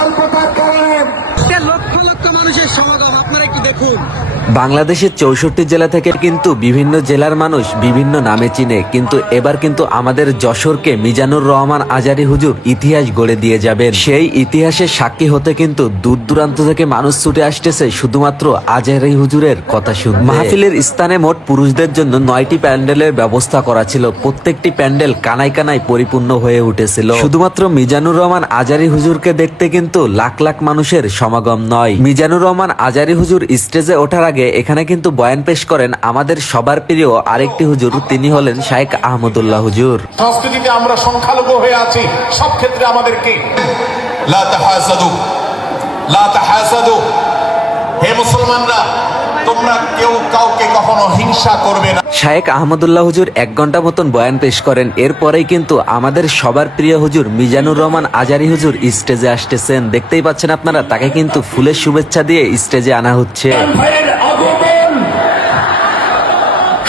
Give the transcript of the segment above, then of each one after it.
স্বল্পতার কারণে লক্ষ লক্ষ মানুষের সমাগম আপনারা একটু দেখুন। বাংলাদেশের 64 জেলা থেকে কিন্তু বিভিন্ন জেলার মানুষ বিভিন্ন নামে চিনে, কিন্তু এবার কিন্তু আমাদের যশোরকে মিজানুর রহমান আজারী হুজুর ইতিহাস গড়ে দিয়ে যাবেন। সেই ইতিহাসের সাক্ষী হতে কিন্তু দূর দূরান্ত থেকে মানুষ ছুটে আসতেছে শুধুমাত্র আজারী হুজুরের কথা শুনতে। মাহফিলের স্থানে মোট পুরুষদের জন্য 9টি প্যান্ডেলের ব্যবস্থা করা ছিল। প্রত্যেকটি প্যান্ডেল কানায় কানায় পরিপূর্ণ হয়ে উঠেছিল। শুধুমাত্র মিজানুর রহমান আজারী হুজুরকে দেখতে কিন্তু লাখ লাখ মানুষের সমাগম নয়। মিজানুর রহমান আজারী হুজুর স্টেজে ওঠার আগে এখানে কিন্তু বয়ান পেশ করেন আমাদের সবার প্রিয় আরেকটি হুজুর, তিনি হলেন শাইখ আহমদুল্লাহ হুজুর। সংস্কৃতিতে আমরা সংখ্যালঘু হয়ে আছি, সব ক্ষেত্রে আমাদেরকে লা তাহাসাদু, লা তাহাসাদু, হে মুসলমানরা তোমরা কেউ কাউকে কখনো হিংসা করবে না। শাইখ আহমদুল্লাহ হুজুর 1 ঘন্টা মতন বয়ান পেশ করেন। এরপরেই কিন্তু আমাদের সবার প্রিয় হুজুর মিজানুর রহমান আজারী হুজুর স্টেজে আসতেছেন। দেখতেই পাচ্ছেন আপনারা, তাকে কিন্তু ফুলের শুভেচ্ছা দিয়ে স্টেজে আনা হচ্ছে।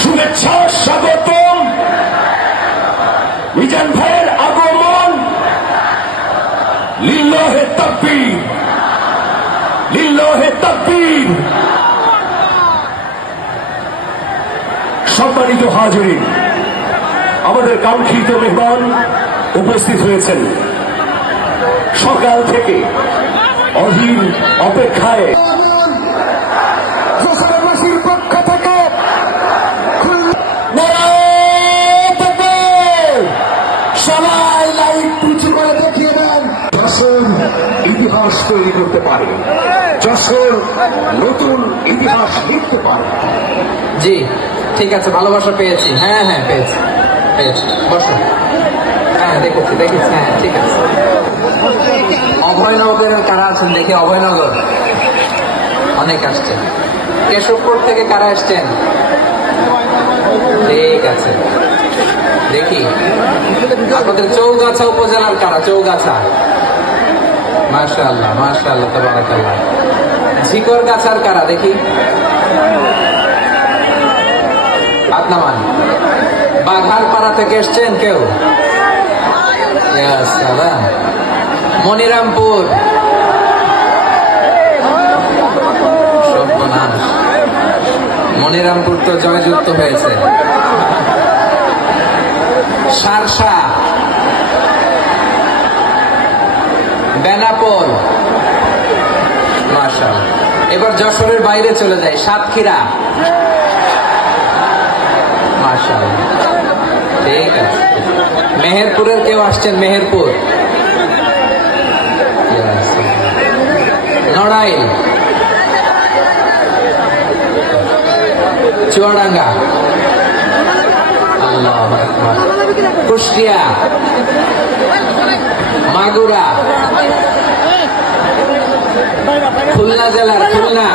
শুভেচ্ছা স্বাগতম, মিজান ভাইয়ের আগমন। লিল্লাহে তাকবীর, লিল্লাহে তাকবীর। সম্মানিত হাজিরিন, আমাদের কাঙ্ক্ষিত মেহমান উপস্থিত হয়েছেন। সকাল থেকে অধীর অপেক্ষায় যশোরবাসীর পক্ষ থেকে সবাই লাইট উঁচু করে দেখিয়ে দেন যশোর ইতিহাস তৈরি করতে পারে, যশোর নতুন ইতিহাস লিখতে পারে। জি ঠিক আছে, ভালোবাসা পেয়েছি। হ্যাঁ হ্যাঁ পেয়েছি পেয়েছি, বসো। হ্যাঁ দেখেছি দেখেছি, হ্যাঁ ঠিক আছে। অভয়নগরের কারা আছেন দেখি? অভয়নগর অনেক আসছেন। কেশবপুর থেকে কারা আসছেন? ঠিক আছে, দেখি আপনাদের চৌগাছা উপজেলার কারা? চৌগাছা, মাশাআল্লাহ মাশাআল্লাহ তাবারাকাল্লাহ। ঝিকরগাছার কারা দেখি? আপনামান। বাঘারপাড়া থেকে এসছেন কেউ? ইয়া সালাম। মনিরামপুর, সর্বনাশ, মনিরামপুর তো জয়যুক্ত হয়েছে। সারসা, বেনাপোল, মাশাআল্লাহ। এবার যশোরের বাইরে চলে যায়, সাতক্ষীরা, মাশাআল্লাহ। ঠিক আছে। মেহেরপুরের কেউ আসছেন? মেহেরপুর, নড়াইল, চুয়াডাঙ্গা, আল্লাহু আকবার, কুষ্টিয়া, মাগুরা, খুলনা জেলার খুলনা,